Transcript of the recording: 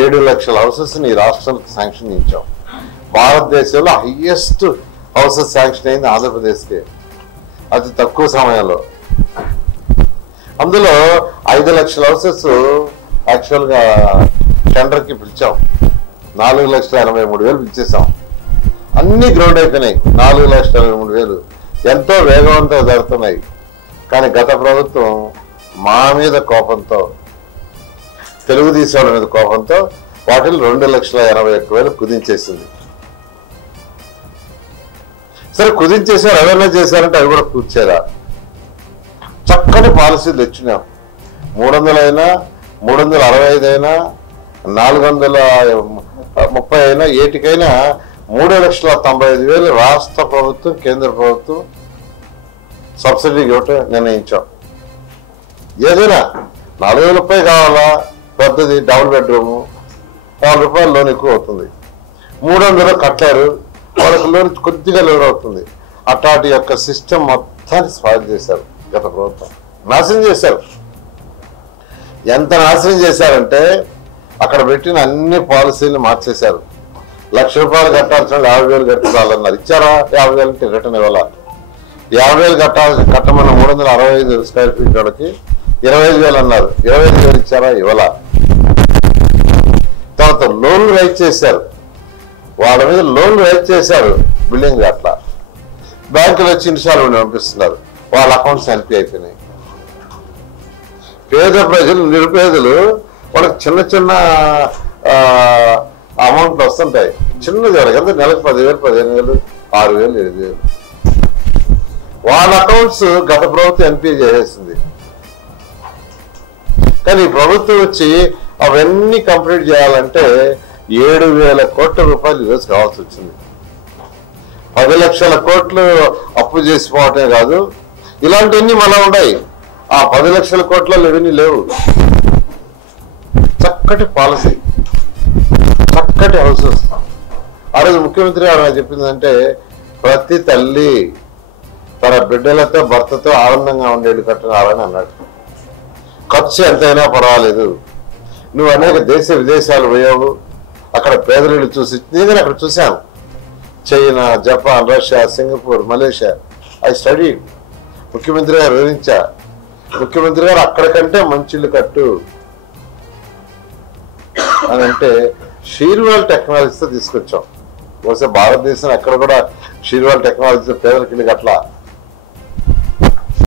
7 లక్షల హౌసెస్ ఈ రాష్ట్రానికి శాంక్షన్ ఇచ్చాం. భారతదేశంలో హైయెస్ట్ హౌసెస్ శాంక్షన్ అయింది ఆంధ్రప్రదేశ్కి అతి తక్కువ సమయంలో. అందులో 5 లక్షల హౌసెస్ యాక్చువల్గా టెండర్కి పిలిచాం. 4,83,000 పిలిచేసాం. అన్ని గ్రౌండ్ అయిపోయినాయి. 4,83,000 ఎంతో వేగవంతంగా జరుగుతున్నాయి. కానీ గత ప్రభుత్వం మా మీద కోపంతో, తెలుగుదేశం వాళ్ళ మీద కోపంతో వాటిని 2,81,000 కుదించేసింది. సరే కుదించేసారు, ఎవరైనా చేశారంటే అవి కూడా కూర్చారా? చక్కటి పాలసీలు తెచ్చినాం. 300 అయినా 365 అయినా 430 అయినా ఏటికైనా 3,95,000 రాష్ట్ర ప్రభుత్వం కేంద్ర ప్రభుత్వం సబ్సిడీకి ఇవ్వటం నిర్ణయించాం. ఏదైనా 4,000 రూపాయలు కావాలా, పెద్దది డబుల్ బెడ్రూము, ₹4 లోన్ ఎక్కువ అవుతుంది. 300 కట్టారు, వాళ్ళకి లోన్ కొద్దిగా లోన్ అవుతుంది. అట్లాంటి యొక్క సిస్టమ్ మొత్తాన్ని స్పాయిల్ చేశారు గత ప్రభుత్వం. నాశనం చేశారు. ఎంత నాశనం చేశారంటే అక్కడ పెట్టిన అన్ని పాలసీలు మార్చేశారు. ₹1,00,000 కట్టాల్సిన 50,000 కట్టాలన్నారు. ఇచ్చారా? 50,000 అంటే రిటర్న్ ఇవ్వాల. 50,000 కట్టమన్న 365 స్క్వేర్ ఫీట్ వాళ్ళకి 25,000 అన్నారు. 25,000 ఇచ్చారా? ఇవ్వాల. తర్వాత లోన్లు రైజ్ చేశారు. వాళ్ళ మీద లోన్లు రైజ్ చేశారు. బిల్డింగ్ అట్లా బ్యాంకులు వచ్చి ఇన్స్టాల్మెంట్ పంపిస్తున్నారు. వాళ్ళ అకౌంట్స్ ఎన్పీ అయిపోయినాయి. పేద ప్రజలు, నిరుపేదలు, వాళ్ళకి చిన్న చిన్న అమౌంట్ వస్తుంటాయి. చిన్నది వాళ్ళకి ఎంత నెలకు 10,000, 15,000, 6,000, 7,000 వాళ్ళ అకౌంట్స్ గత ప్రభుత్వం ఎన్పీ చేసేసింది. కానీ ఈ ప్రభుత్వం వచ్చి అవన్నీ కంప్లీట్ చేయాలంటే 7,000 కోట్ల రూపాయలు ఈరోజు కావాల్సి వచ్చింది. 10 లక్షల కోట్లు అప్పు చేసిపోవటమే కాదు, ఇలాంటివన్నీ మళ్ళా ఉన్నాయి. ఆ 10 లక్షల కోట్ల రెవెన్యూ లేవు. చక్కటి పాలసీ, చక్కటి హౌసెస్. ఆ రోజు ముఖ్యమంత్రి గారు చెప్పిందంటే ప్రతి తల్లి తన బిడ్డలతో భర్తతో ఆనందంగా ఉండేది కట్టినారని అన్నాడు. ఖర్చు ఎంతైనా పర్వాలేదు, నువ్వు అనేక దేశ విదేశాలు పోయావు, అక్కడ పేదరిని చూసి, నేను అక్కడ చూశాను. China, Japan, Russia, Singapore, Malaysia. I study. ముఖ్యమంత్రి గారు వివరించా. ముఖ్యమంత్రి గారు అక్కడికంటే మంచిళ్ళు కట్టు అని అంటే షీర్వాల్ టెక్నాలజీతో తీసుకొచ్చాం. బహుశా భారతదేశం ఎక్కడ కూడా షీర్వాల్ టెక్నాలజీతో పేదలకి ఇల్లు కట్లా.